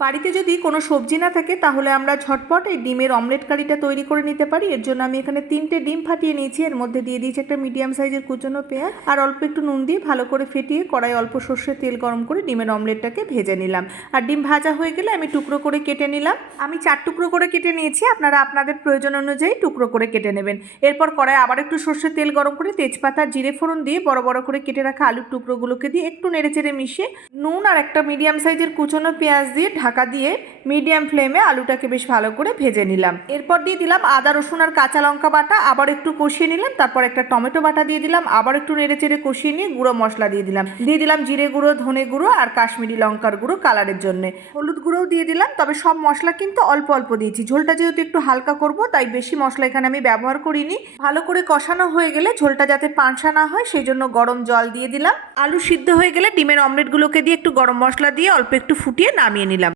বাড়িতে যদি কোনো সবজি না থাকে, তাহলে আমরা ঝটপট এই ডিমের অমলেট কারিটা তৈরি করে নিতে পারি। এর জন্য আমি এখানে তিনটে ডিম ফাটিয়ে নিয়েছি। এর মধ্যে দিয়ে দিয়েছি একটা মিডিয়াম সাইজের কুচনো পেঁয়াজ আর অল্প একটু নুন দিয়ে ভালো করে ফেটিয়ে কড়াই অল্প সর্ষের তেল গরম করে ডিমের অমলেটটাকে ভেজে নিলাম। আর ডিম ভাজা হয়ে গেলে আমি টুকরো করে কেটে নিলাম। আমি চার টুকরো করে কেটে নিয়েছি। আপনারা আপনাদের প্রয়োজন অনুযায়ী টুকরো করে কেটে নেবেন। এরপর কড়াই আবার একটু সর্ষের তেল গরম করে তেজপাতা, জিরে ফোড়ন দিয়ে বড় বড় করে কেটে রাখা আলুর টুকরোগুলোকে দিয়ে একটু নেড়েচেড়ে মিশিয়ে নুন আর একটা মিডিয়াম সাইজের কুচনো পেঁয়াজ দিয়ে ঢাকা দিয়ে মিডিয়াম ফ্লেমে আলুটাকে বেশ ভালো করে ভেজে নিলাম। এরপর দিয়ে দিলাম আদা, রসুন আর কাঁচা লঙ্কা বাটা। আবার একটু কষিয়ে নিলাম, তারপর একটা টমেটো বাটা দিয়ে দিলাম। আবার একটু নেড়ে চেড়ে কষিয়ে নিয়ে গুঁড়ো মশলা দিয়ে দিলাম। দিয়ে দিলাম জিরে গুঁড়ো, ধনে গুঁড়ো আর কাশ্মীরি লঙ্কার গুঁড়ো কালারের জন্য। হলুদ গুঁড়োও দিয়ে দিলাম, তবে সব মশলা কিন্তু অল্প অল্প দিয়েছি। ঝোলটা যেহেতু একটু হালকা করব, তাই বেশি মশলা এখানে আমি ব্যবহার করিনি। ভালো করে কষানো হয়ে গেলে ঝোলটা যাতে পাঁচা না হয়, সেই জন্য গরম জল দিয়ে দিলাম। আলু সিদ্ধ হয়ে গেলে ডিমের অমলেটগুলোকে দিয়ে একটু গরম মশলা দিয়ে অল্প একটু ফুটিয়ে নামিয়ে নিলাম।